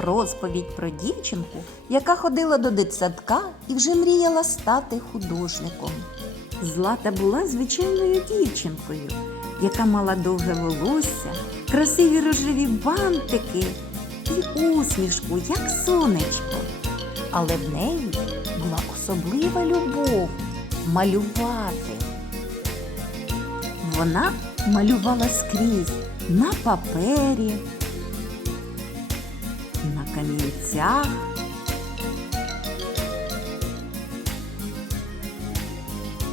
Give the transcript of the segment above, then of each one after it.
розповідь про дівчинку, яка ходила до дитсадка і вже мріяла стати художником. Злата була звичайною дівчинкою, яка мала довге волосся, красиві рожеві бантики і усмішку, як сонечко. Але в неї була особлива любов малювати. Вона малювала скрізь на папері, на камінцях.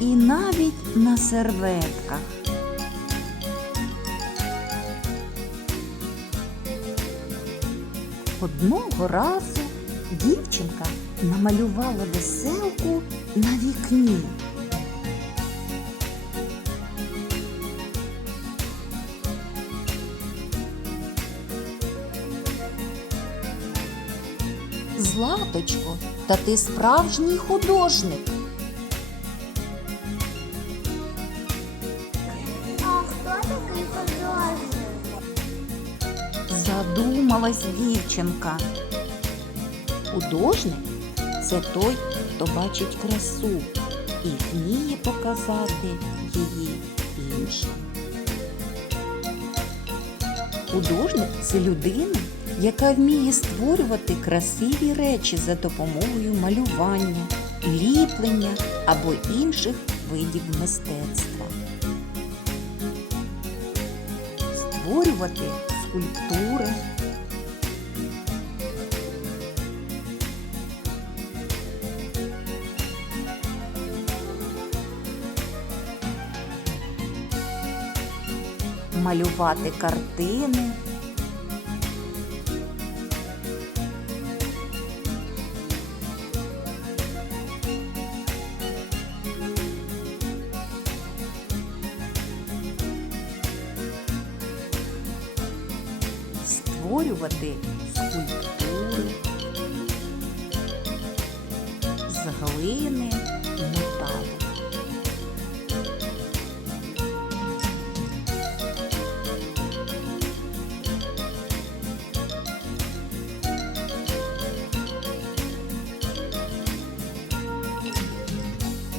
І навіть на серветках. Одного разу дівчинка намалювала веселку на вікні. Златочко, та ти справжній художник. А хто такий художник? Задумалась дівчинка. Художник це той, хто бачить красу і вміє показати її іншим. Художник це людина, яка вміє створювати красиві речі за допомогою малювання, ліплення або інших видів мистецтва. Створювати скульптури. Малювати картини. Створювати скульптури з глини і металу.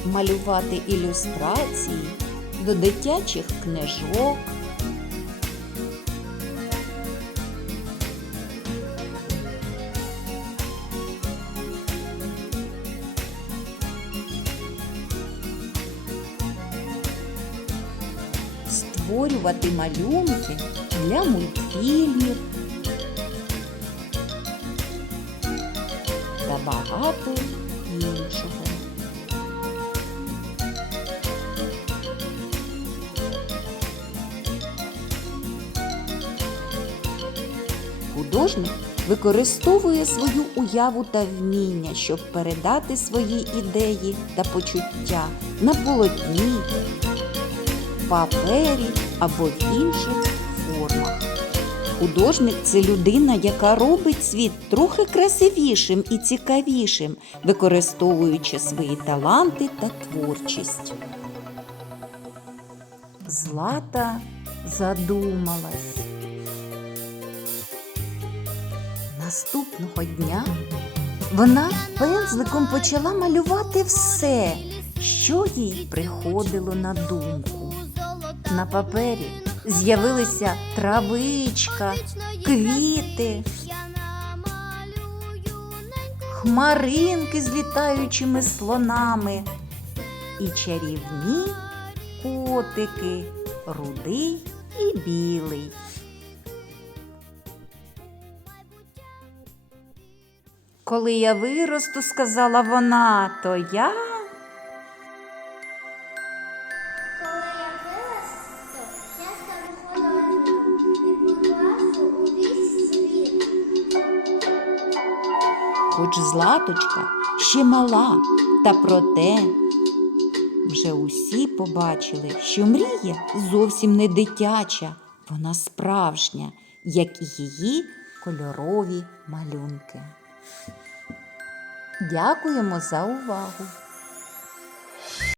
малювати ілюстрації до дитячих книжок. Створювати малюнки для мультфільмів та багато іншого. Художник використовує свою уяву та вміння, щоб передати свої ідеї та почуття на полотні, папері або в інших формах. Художник це людина, яка робить світ трохи красивішим і цікавішим, використовуючи свої таланти та творчість. Злата задумалась. Наступного дня вона пензликом почала малювати все, що їй приходило на думку. На папері з'явилися травичка, квіти, хмаринки з літаючими слонами і чарівні котики, рудий і білий. Коли я виросту, сказала вона, то я. Хоч златочка ще мала, та проте вже усі побачили, що мрія зовсім не дитяча, вона справжня, як і її кольорові малюнки. Дякуємо за увагу!